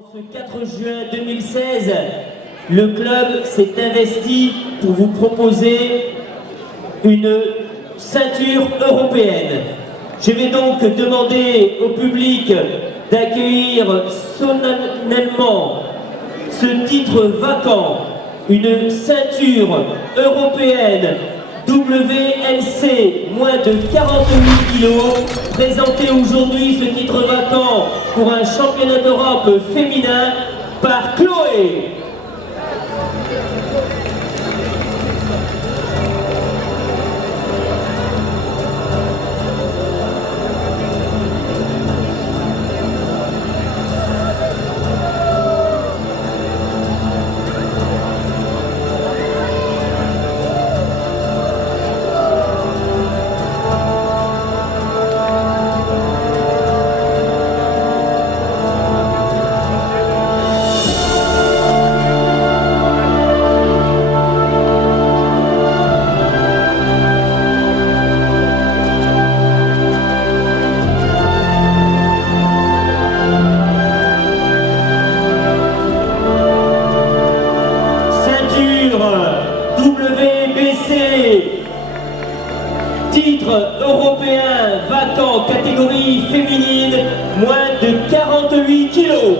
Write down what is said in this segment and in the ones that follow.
En ce 4 juin 2016, le club s'est investi pour vous proposer une ceinture européenne. Je vais donc demander au public d'accueillir solennellement ce titre vacant, une ceinture européenne WLC, moins de 48 kg, présenté aujourd'hui ce titre vacant pour un championnat d'Europe féminin par Chloé. WBC, titre européen vacant catégorie féminine, moins de 48 kilos.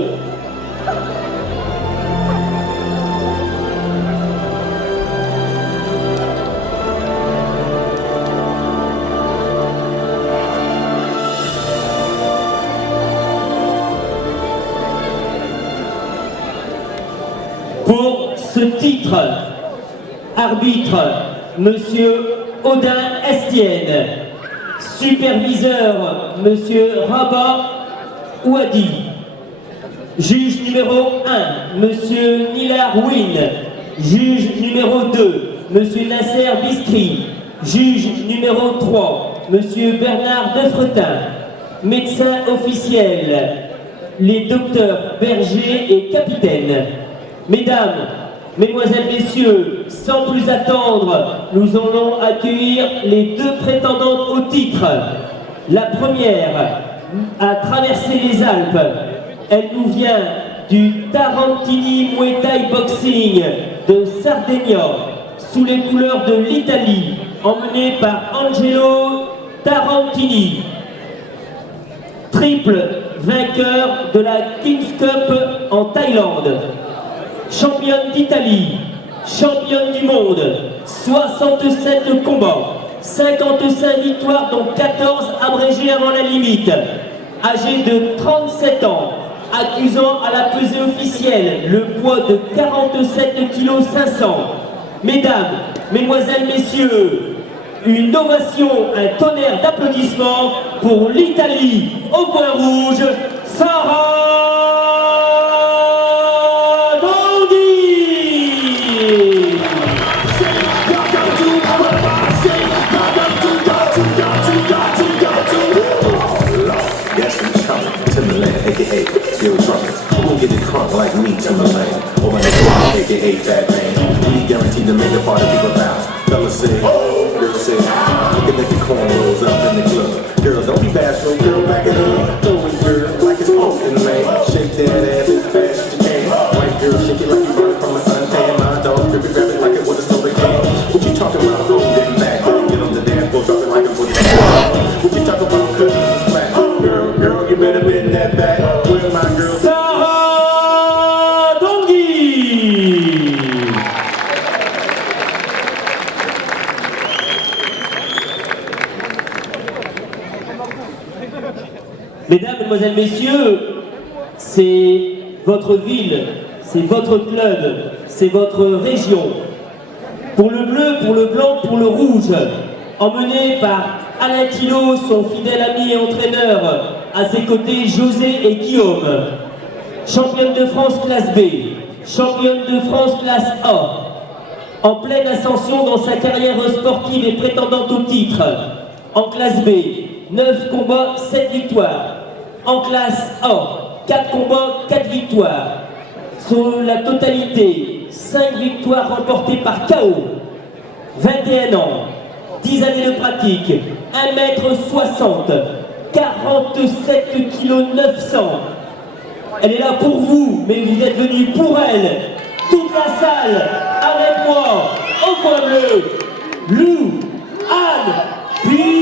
Pour ce titre, arbitre, Monsieur Audin Estienne. Superviseur, Monsieur Rabat Ouadi. Juge numéro 1, Monsieur Nilar Win. Juge numéro 2, Monsieur Nasser Biskri. Juge numéro 3, Monsieur Bernard Defretin. Médecin officiel, les docteurs Berger et Capitaine. Mesdames, Mesdemoiselles, Messieurs, sans plus attendre, nous allons accueillir les deux prétendantes au titre. La première a traversé les Alpes. Elle nous vient du Tarantini Muay Thai Boxing de Sardegna, sous les couleurs de l'Italie, emmenée par Angelo Tarantini. Triple vainqueur de la Kings Cup en Thaïlande. Championne d'Italie, championne du monde, 67 combats, 55 victoires dont 14 abrégées avant la limite. Âgée de 37 ans, accusant à la pesée officielle le poids de 47 kg 500. Mesdames, Mesdemoiselles, Messieurs, une ovation, un tonnerre d'applaudissements pour l'Italie au point rouge, Sarah. AKA Still Truckers, who will get it crunk like me to the lane? Or my nigga, AKA Fat Man, we guaranteed to make a party people bounce. Fellas say, oh, girl say, looking at the cornrows up in the club. Girl, don't be bashful, girl, back it up. Throw it, girl, like it's open, man. Shake that ass as fast as you can. White girl, shake it like you run from a suntan. My dog, grip it like it was a soda can. What you talking about? Go getting back. Get on the dance floor, drop it like a booty. What you talking about? Cutting the slack. Girl, you better bend that back. Where's my girl? Sarah Dongui. Mesdames, Mesdemoiselles, Messieurs, c'est votre ville, c'est votre club, c'est votre région. Pour le bleu, pour le blanc, pour le rouge, emmené par Alain Thillot, son fidèle ami et entraîneur, à ses côtés José et Guillaume. Championne de France classe B, championne de France classe A, en pleine ascension dans sa carrière sportive et prétendante au titre. En classe B, 9 combats, 7 victoires. En classe A, 4 combats, 4 victoires. Sur la totalité, 5 victoires remportées par KO. 21 ans, 10 années de pratique, 1m60, 47 kg 900. Elle est là pour vous, mais vous êtes venus pour elle. Toute la salle, avec moi, au coin bleu, Lou, Anne, puis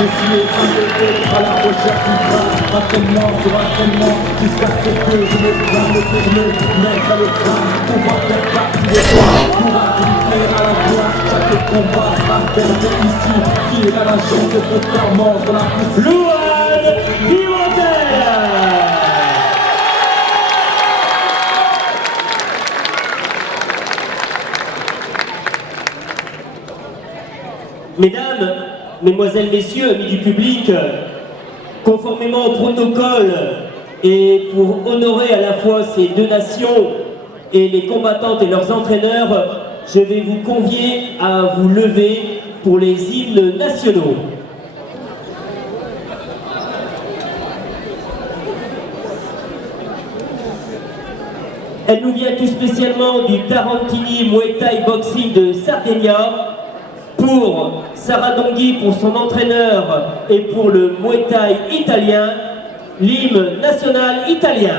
Je suis étendu à la recherche du crâne, entraînement sur entraînement, jusqu'à ce que je me prenne pour me mettre à l'écran, pour voir faire partie de toi, pour appliquer à la gloire, chaque combat sera perdu ici, qui est à la chance de faire mordre la poussière. Louane Pimentel. Mesdames, Mesdemoiselles, Messieurs, amis du public, conformément au protocole et pour honorer à la fois ces deux nations et les combattantes et leurs entraîneurs, je vais vous convier à vous lever pour les hymnes nationaux. Elle nous vient tout spécialement du Tarantini Muay Thai Boxing de Sardinia, pour Sarah Donghi pour son entraîneur et pour le Muay Thai italien, l'hymne national italien.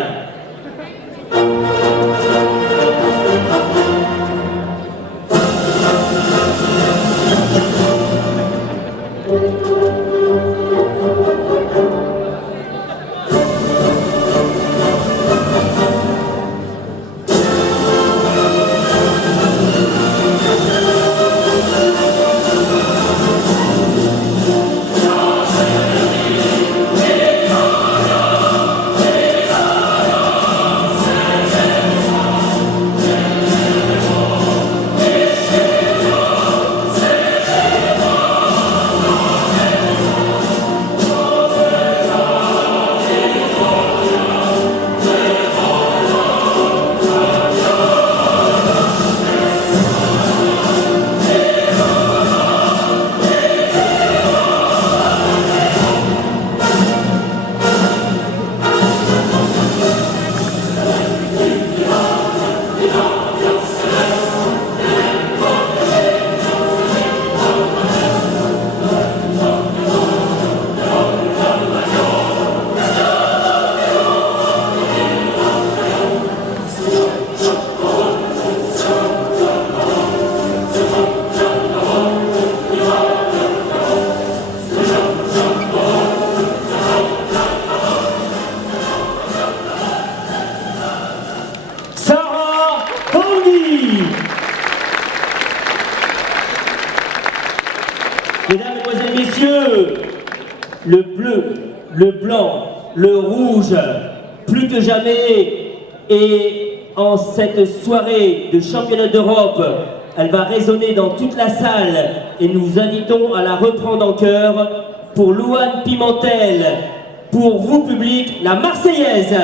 Mesdames, Mesdemoiselles, Messieurs, le bleu, le blanc, le rouge, plus que jamais, et en cette soirée de championnat d'Europe, elle va résonner dans toute la salle et nous vous invitons à la reprendre en chœur pour Louane Pimentel, pour vous public, la Marseillaise.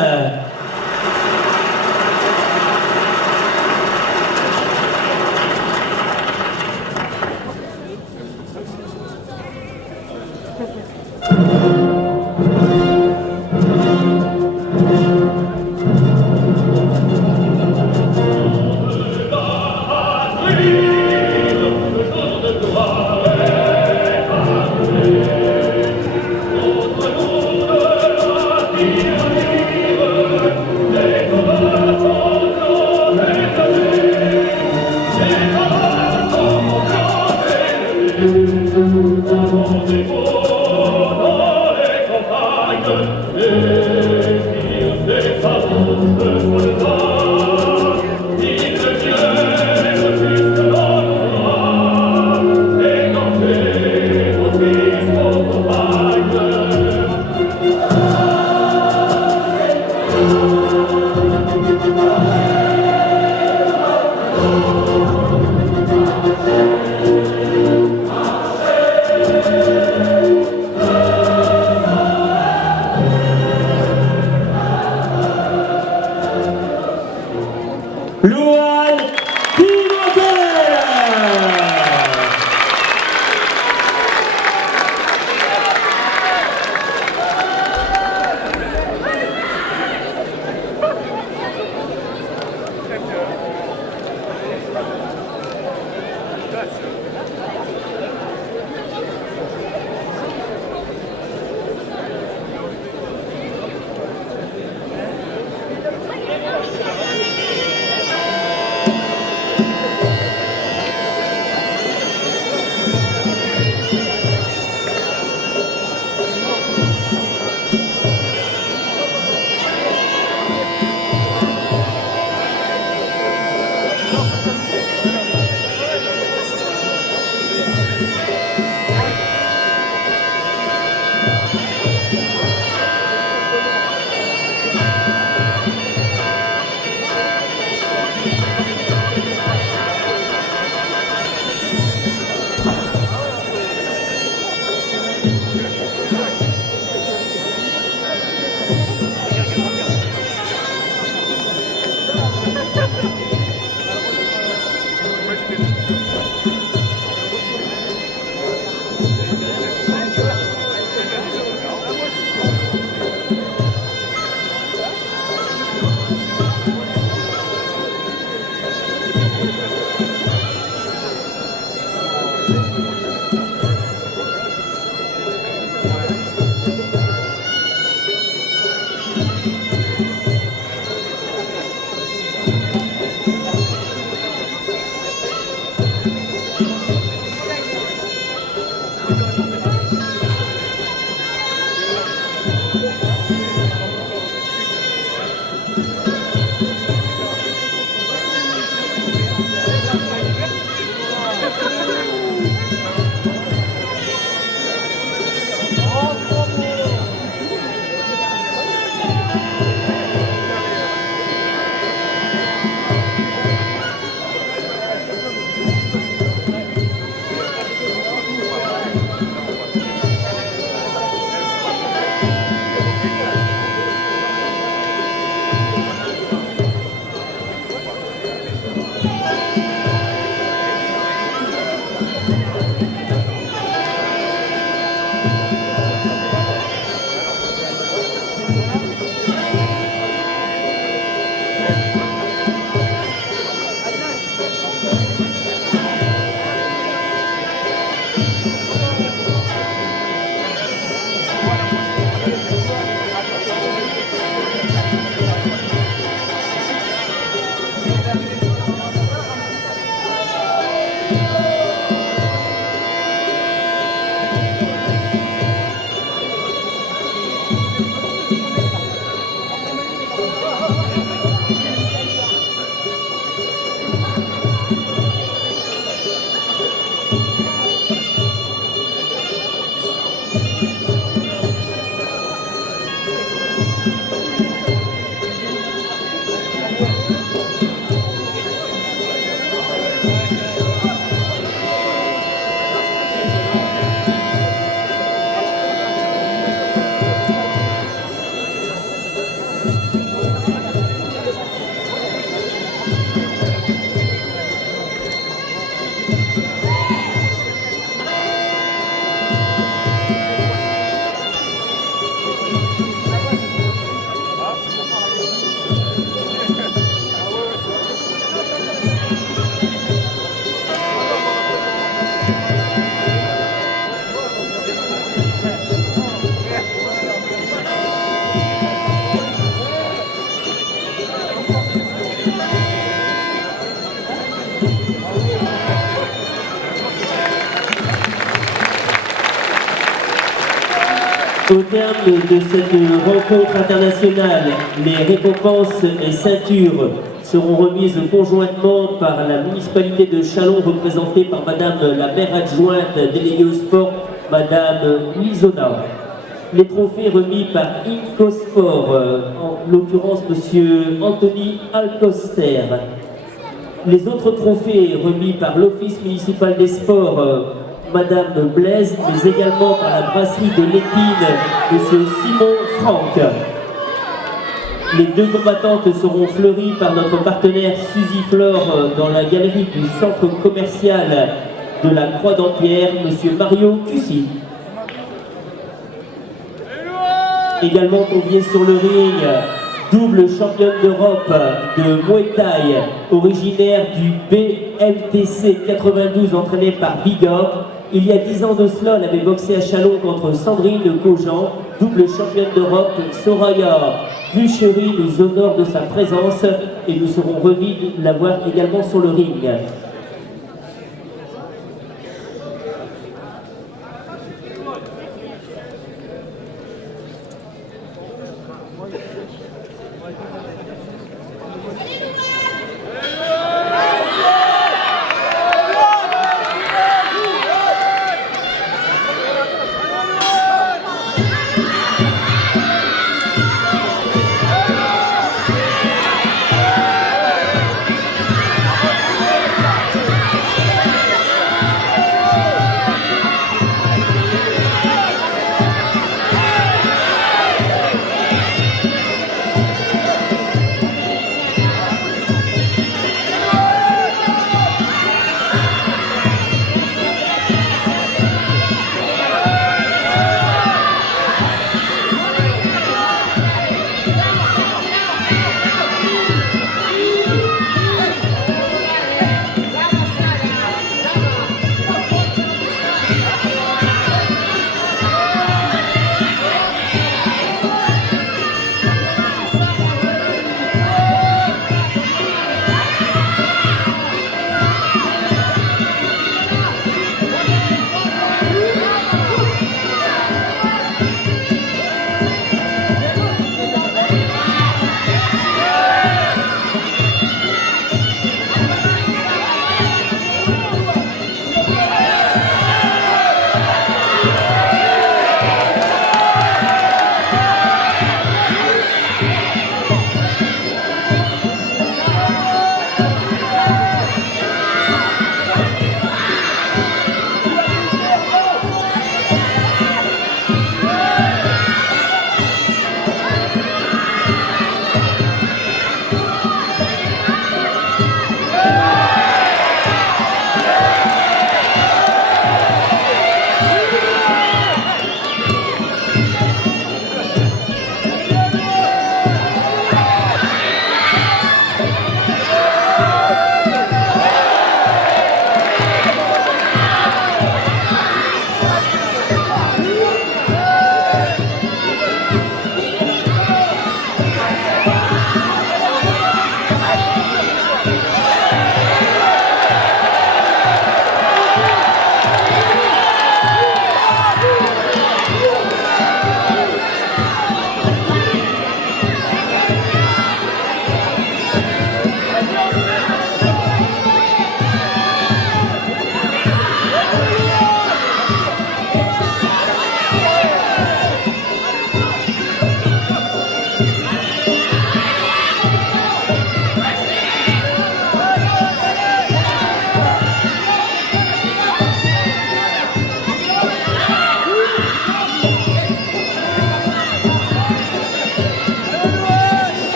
Au terme de cette rencontre internationale, les récompenses et ceintures seront remises conjointement par la municipalité de Châlons, représentée par Madame la maire adjointe déléguée au sport, Madame Lisona. Les trophées remis par Incosport, en l'occurrence Monsieur Anthony Alcoster. Les autres trophées remis par l'Office municipal des sports, Madame Blaise, mais également par la brasserie de l'Épine, Monsieur Simon Franck. Les deux combattantes seront fleuries par notre partenaire Suzy Flore dans la galerie du centre commercial de la Croix-d'Empierre, Monsieur Mario Cussy. Également convié sur le ring, double championne d'Europe de Muay Thai, originaire du BMTC 92, entraînée par Bigor. Il y a 10 ans de cela, elle avait boxé à Châlons contre Sandrine Cogent, double championne d'Europe. Soraya Buchery nous honore de sa présence et nous serons ravis de la voir également sur le ring.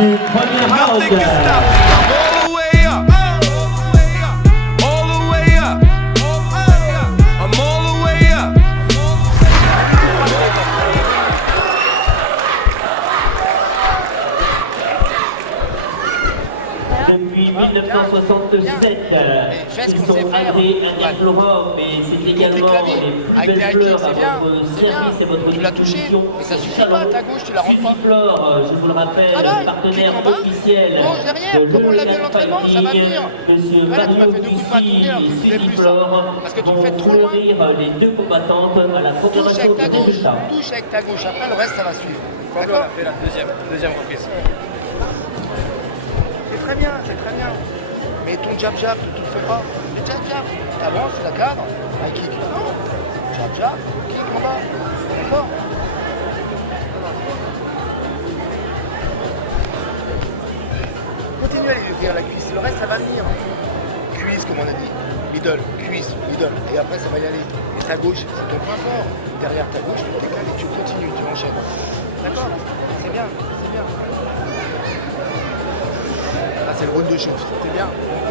du premier round. Nothing can stop me. I'm all the way up. All the way up. I'm all the way up. Depuis 1967, ils sont agréés indéflorants, mais c'est également les plus belles fleurs à votre service et votre Tu l'as touché, disposition. mais ça suffit pas, ta gauche, tu la rentres pas. Susiflore, je vous le rappelle, Travaille, partenaire clique en bas, officiel gauche derrière, de comme on l'a vu à l'European l'entraînement, ça va Family. venir. Monsieur Voilà, tu m'as Mario fait deux coups de main Bussi tournés, alors tu et fais plus ça. Susiflore Parce que tu le vont fais trop loin. fleurir les deux combattantes à la Touche proclamation avec ta des gauche, résultats. touche avec ta gauche, après le reste ça va suivre. D'accord. fait la deuxième reprise. C'est très bien, c'est très bien. Mais ton jab, tu le fais pas. Mais jab, t'avances, tu la cadres, un kick. Non. Jab, kick en bas. D'accord. Continue à aller ouvrir la cuisse, le reste ça va venir. Cuisse comme on a dit. Middle, cuisse, middle. Et après ça va y aller. Et ta gauche, c'est ton point fort. Derrière ta gauche, tu décales et tu continues, tu enchaînes. D'accord. C'est bien, c'est bien. Là c'est le round de chauffe, c'est bien.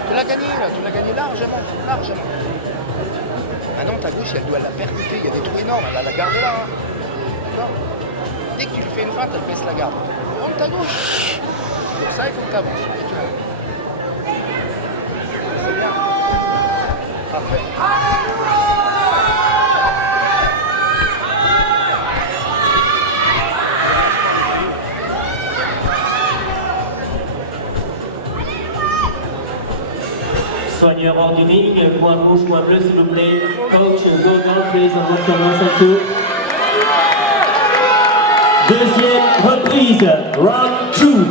Tu l'as gagné là, tu l'as gagné largement, largement. Maintenant ta gauche elle doit la percuter, il y a des trous énormes, elle a la garde là. Hein. D'accord. Dès que tu lui fais une feinte, elle baisse la garde. Rentre ta gauche. Pour ça il faut que tu avances. C'est bien. Parfait. Soigneur hors du ring, point rouge, point bleu s'il vous plaît. Coach, go down please, on recommence un peu. Deuxième reprise, round 2.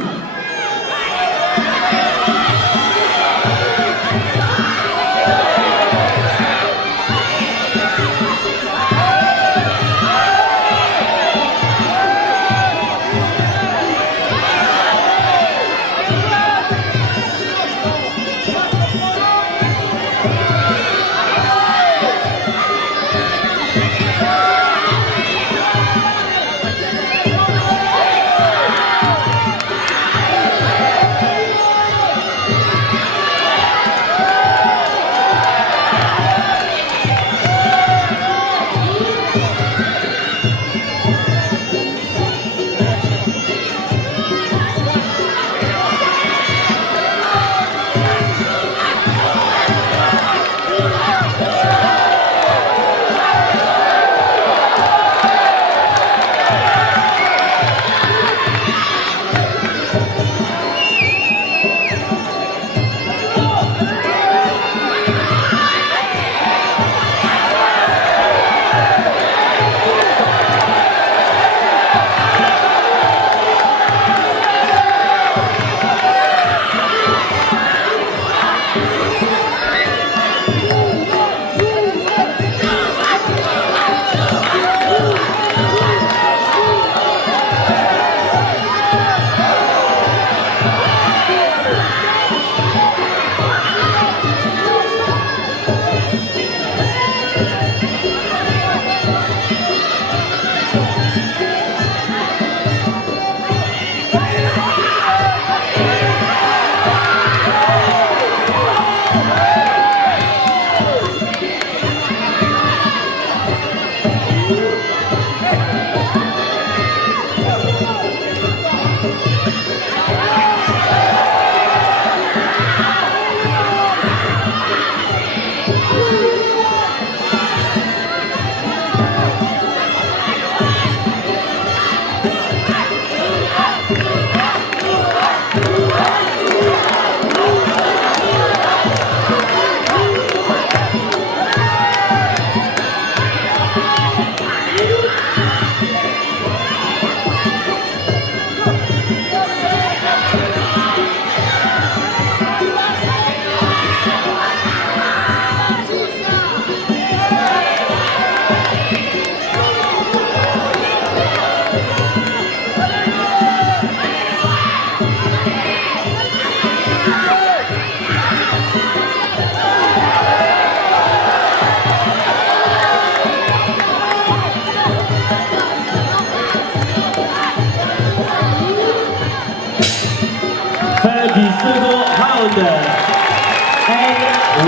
And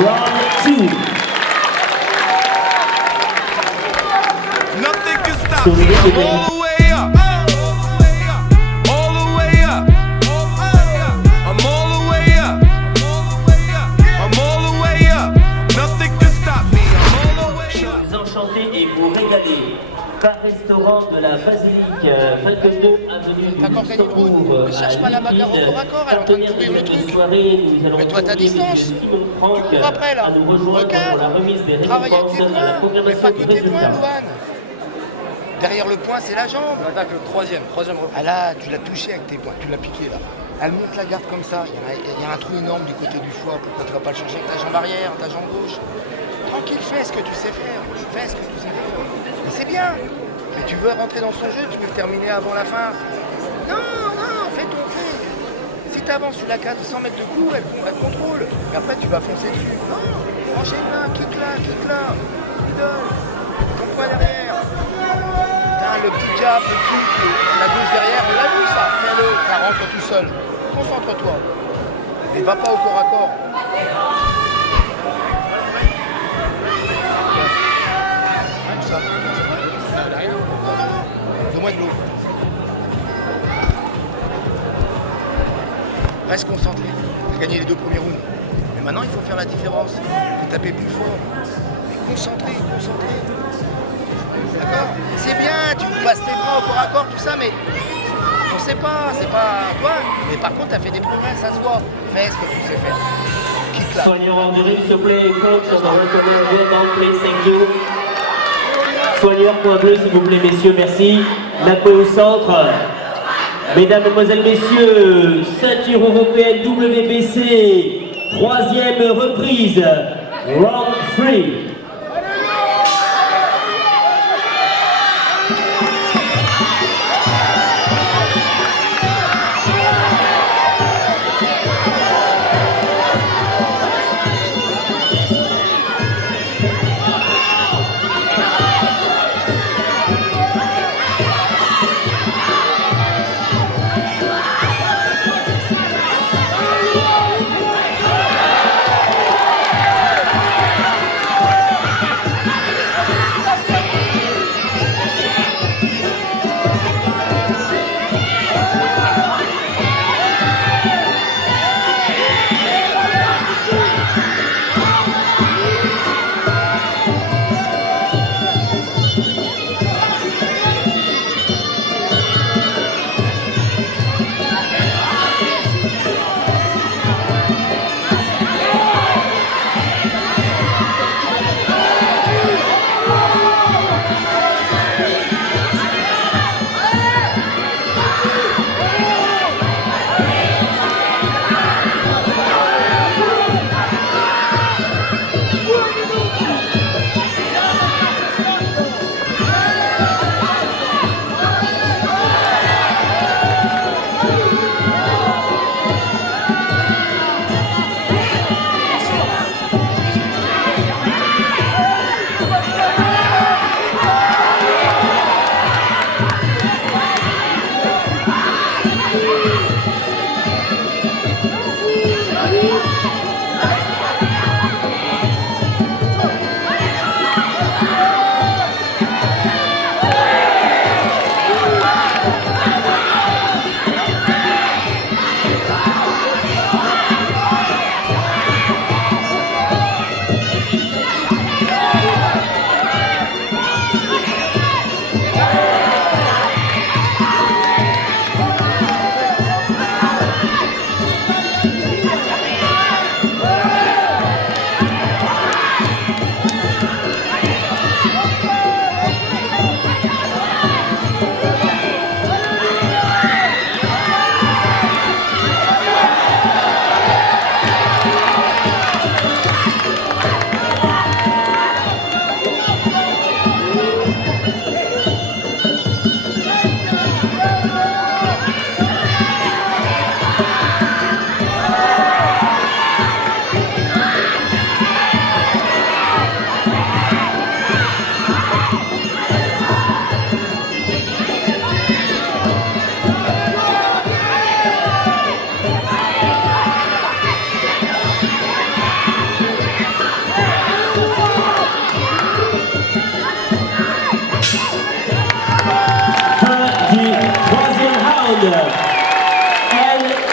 round 2. Nothing can stop So me. we I'm need to all the way up. All the way up. I'm all the way up. I'm all the way up. Nothing can stop me. I'm all the way up. Vous enchanter et vous régaler. Bar restaurant de la Basilique, 22 avenue du D'accord, Camille, Luxembourg. ne cherche pas la bagarre au corps à corps, elle est en train de Partenaire courir de le cette truc. soirée, nous allons Mets-toi à ta convier distance. monsieur Simon Franck Tu cours après, là. à nous rejoindre Regarde. pour la remise des Travaille avec récompenses tes et la poings, mais programmation pas du que tes poings, résultat. Louane. Derrière le poing, c'est la jambe. Attaque le troisième reprise. Ah là, tu l'as touché avec tes poings, tu l'as piqué là. Elle monte la garde comme ça, il y a un trou énorme du côté du foie. Pourquoi tu vas pas le changer avec ta jambe arrière, ta jambe gauche? Tranquille, fais ce que tu sais faire. Fais ce que tu sais faire. Mais c'est bien. Mais tu veux rentrer dans son jeu, tu veux le terminer avant la fin. Non, fais ton fait. Si tu avances, tu la cadres 100 mètres de clou, elle contrôle. Et après, tu vas foncer dessus. Non, enchaîne là, kick là. Idole. Ton poing derrière. Le petit jab, le kick, la gauche derrière, on l'a vu ça, fais-le, ça rentre tout seul. Concentre-toi. Et va pas au corps à corps. Comme ça. Donne-moi de l'eau. Reste concentré. Tu as gagné les 2 premiers rounds. Mais maintenant, il faut faire la différence. Il faut taper plus fort. Mais concentré. D'accord? C'est bien, tu passes tes bras au corps à corps, tout ça, mais on sait pas, c'est pas toi. Mais par contre, tu as fait des progrès, ça se voit. Fais ce que tu sais faire. Kick là. Soigneur en durée, s'il vous plaît, coach, on va recommander dans le play, thank you. Soigneur, point bleu, s'il vous plaît, messieurs, merci. La paix au centre. Mesdames, Mesdemoiselles, Messieurs, ceinture européenne WBC, 3e reprise, round 3.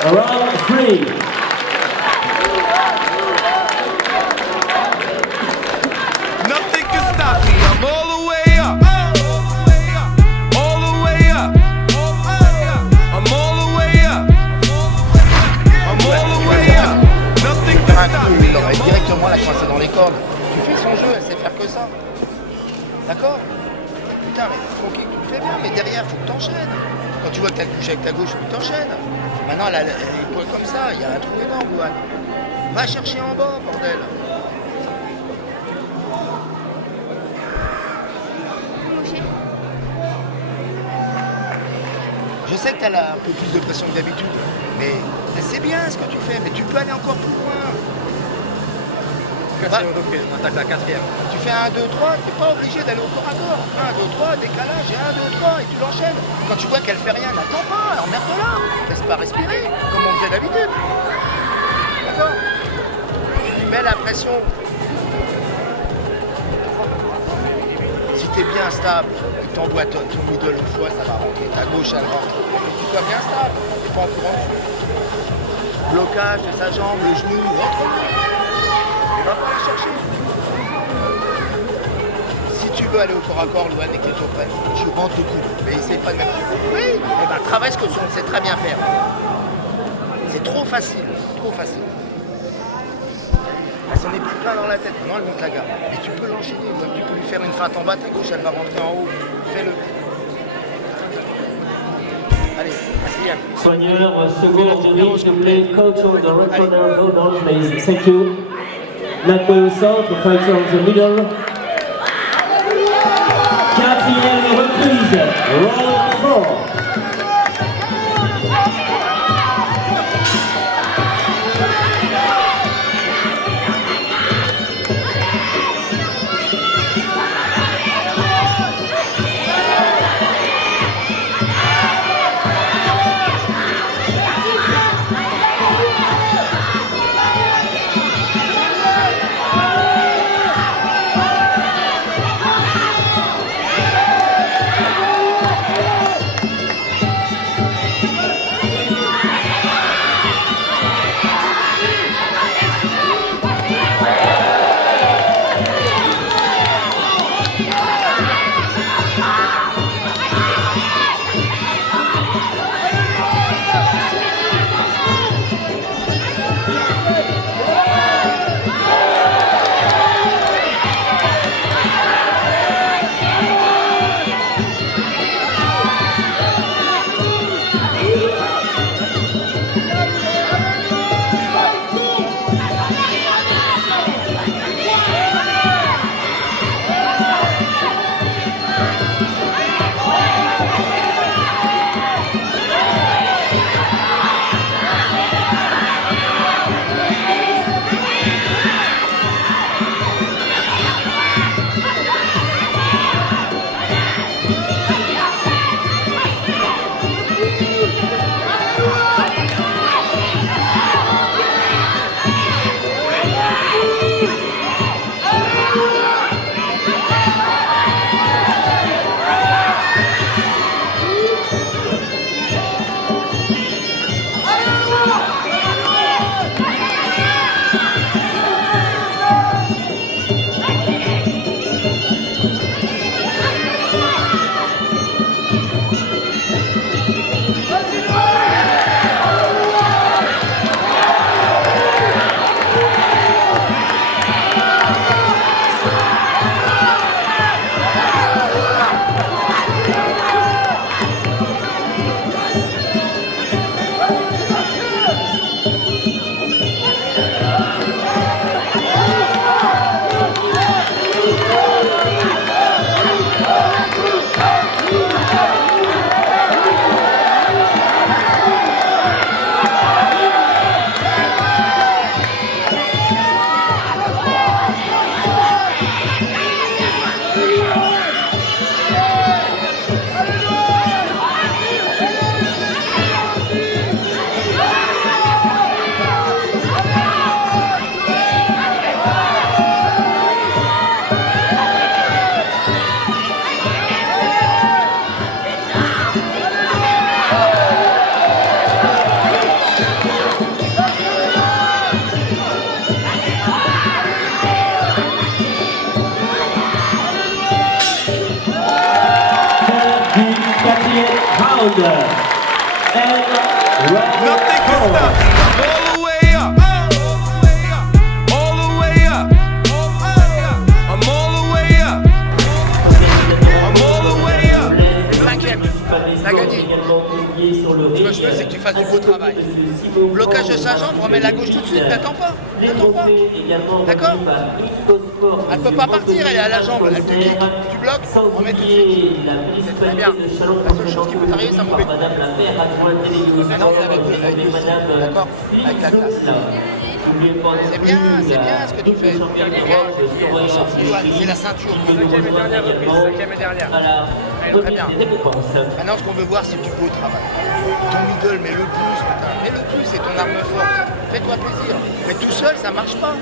Round 3. Nothing can stop me. I'm all the way up. All the way up. I'm all the way up. I'm all the way up. Nothing can stop me. Il aurait directement la coincée dans les cordes. Tu fais son jeu, elle sait faire que ça. D'accord? Putain, mais tranquille, tu le fais bien, mais derrière, faut que t'enchaînes. Quand tu vois que t'as couché avec ta gauche, faut que t'enchaînes. Maintenant, elle est poil comme ça, il y a un trou énorme, Louane. Va chercher en bas, bordel. Je sais que t'as là un peu plus de pression que d'habitude, mais c'est bien ce que tu fais, mais tu peux aller encore plus loin. Quatrième reprise, on attaque la quatrième. Tu fais 1, 2, 3, t'es pas obligé d'aller au corps à corps. 1, 2, 3, décalage, et 1, 2, 3, et tu l'enchaînes. Quand tu vois qu'elle fait rien, n'attends pas, emmerde-la. Laisse pas respirer, comme on faisait d'habitude. D'accord? Tu lui mets la pression. Si t'es bien stable, et t'emboîtonnes ton middle une fois, ça va rentrer. Ta gauche, elle rentre. Faut que tu sois bien stable, t'es pas en courant dessus. Blocage de sa jambe, le genou, rentre. Va pas la chercher. Si tu veux aller au corps à corps, Louane, et que tu prêt, tu rentres le coup. Mais essaye pas de mettre. Oui, eh ben travaille ce que tu sais très bien faire. C'est trop facile, trop facile. Elle s'en est plus plein dans la tête, non, elle monte la garde. Mais tu peux l'enchaîner, Louane, tu peux lui faire une feinte en bas, ta gauche, elle va rentrer en haut. Fais-le. Allez, quatrième. Soigneur, seconde, reach the play, coach on the right corner, hold on please. Thank you. Maintenant au centre, fighter on the middle. Quatrième reprise, round 4. Du quatrième round. Nothing can stop me. I'm all the way up. All the way up. I'm all the way up. I'm all the way up. Cinquième, t'as gagné. Ce que je veux, c'est que tu fasses du beau travail. Blocage de sa jambe, remets la gauche tout de suite, t'attends pas. T'attends pas. D'accord? Elle peut pas partir, elle est à la jambe, elle te kick. Tu bloques, remets tout de suite. C'est très bien. La seule chose qui peut t'arriver, c'est un mauvais coup. Maintenant, c'est avec le d'accord? Avec la classe. C'est bien ce que tu fais. On s'en fout, c'est la ceinture. Cinquième et dernière. Très bien. Maintenant, ce qu'on veut voir, c'est du beau travail. Ton middle, mets le plus, putain. Mets le plus, c'est ton arme forte. Fais-toi plaisir. Mais tout seul, ça marche pas.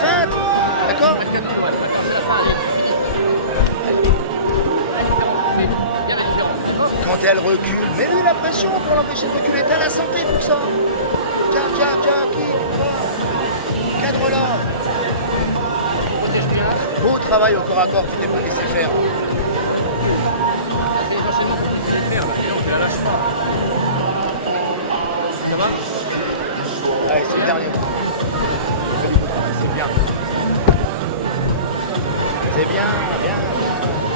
Feinte. D'accord? Quand elle recule, mets-lui la pression pour l'empêcher de reculer. T'as la santé pour ça. Tiens, cadre là. Beau travail au corps à corps, tu t'es pas laissé faire. Ça va? Allez, c'est le dernier. C'est bien. C'est bien.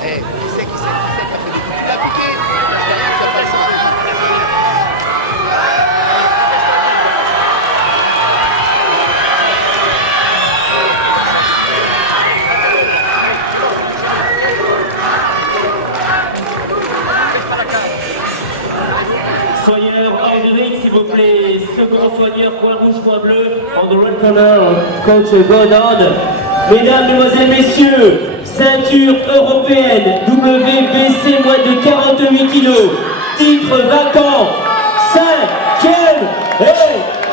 Eh, qui c'est qui a fait des coups? Tu l'as piqué. C'est rien qui a pas le sens. Soigneur hors du ring, s'il vous plaît. Second soigneur, point rouge, point bleu. On the red corner, coach Gordon. Mesdames, mesdemoiselles, messieurs, ceinture européenne, WBC, moins de 48 kilos. Titre vacant, 5e et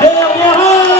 dernier round.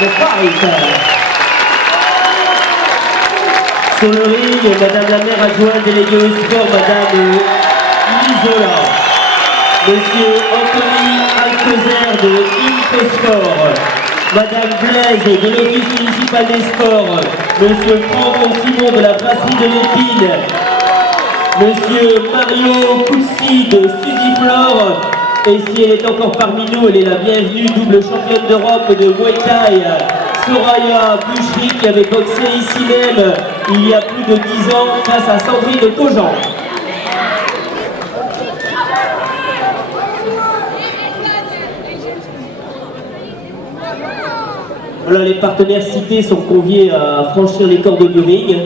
the fight. Sur le ring, Madame la maire adjointe déléguée au sport, Madame Isola. Monsieur Anthony Alcozer de Infosport. Madame Blaise de l'Office municipal des sports. Monsieur Franck Simon de la brasserie de l'Épine. Monsieur Mario Coutsi de Susiflore. Et si elle est encore parmi nous, elle est la bienvenue, double championne d'Europe de Muay Thai. Soraya Boucherie qui avait boxé ici même il y a plus de 10 ans face à Sandrine Cogent. Voilà, les partenaires cités sont conviés à franchir les cordes du ring.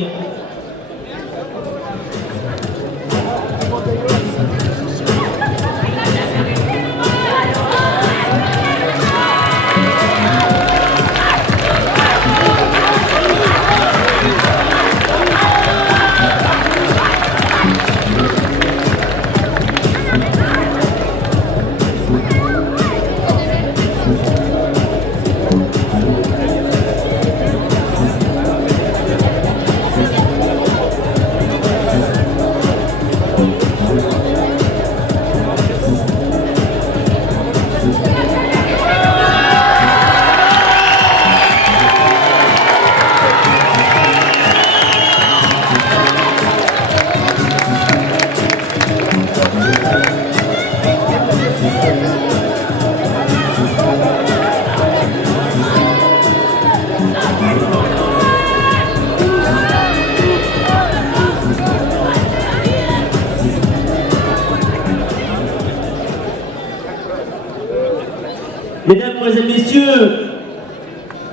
Mesdames, Messieurs,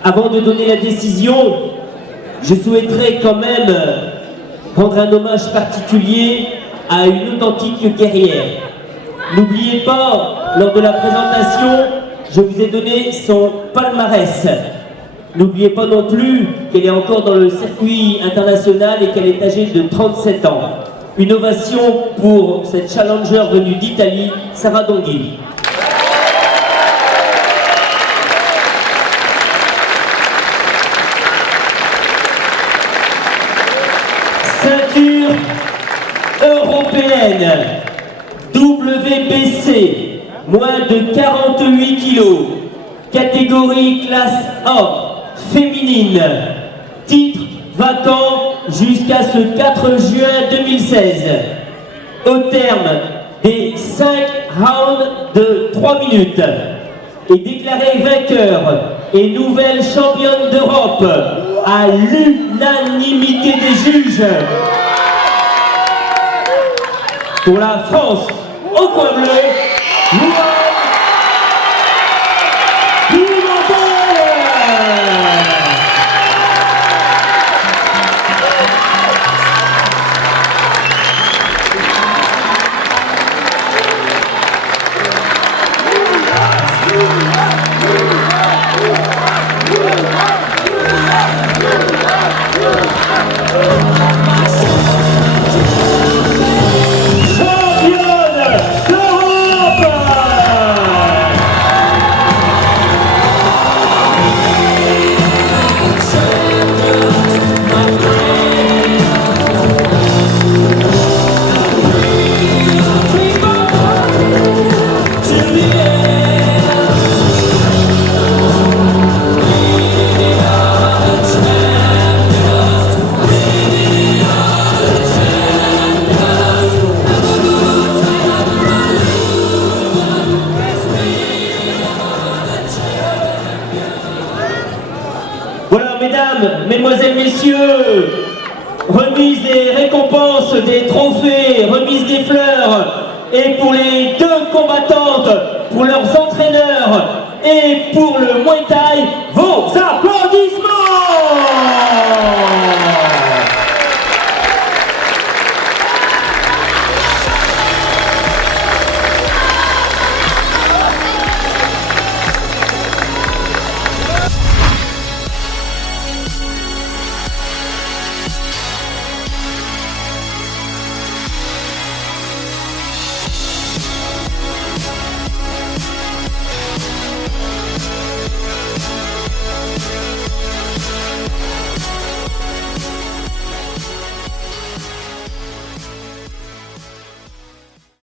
avant de donner la décision, je souhaiterais quand même rendre un hommage particulier à une authentique guerrière. N'oubliez pas, lors de la présentation, je vous ai donné son palmarès. N'oubliez pas non plus qu'elle est encore dans le circuit international et qu'elle est âgée de 37 ans. Une ovation pour cette challenger venue d'Italie, Sarah Donghi. Ceinture européenne, WBC, moins de 48 kilos, catégorie classe A, féminine, titre vacant jusqu'à ce 4 juin 2016. Au terme des 5 rounds de 3 minutes, est déclarée vainqueur et nouvelle championne d'Europe à l'unanimité des juges. Pour la France, au coin bleu, Louane Pimentel. Mesdemoiselles, Messieurs, remise des récompenses, des trophées, remise des fleurs, et pour les deux combattantes, pour leurs entraîneurs et pour le Muay Thai, vos applaudissements.